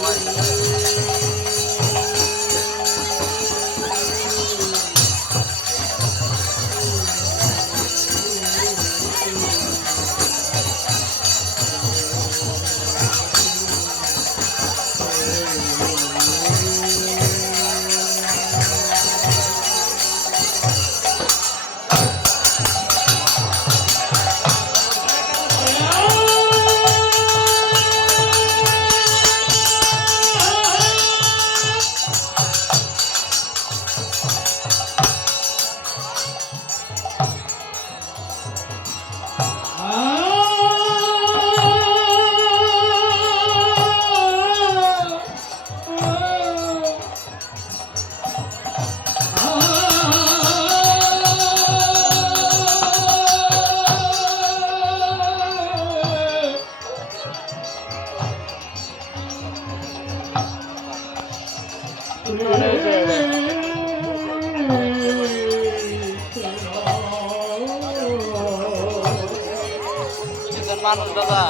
গণেশ মানুষ দাদা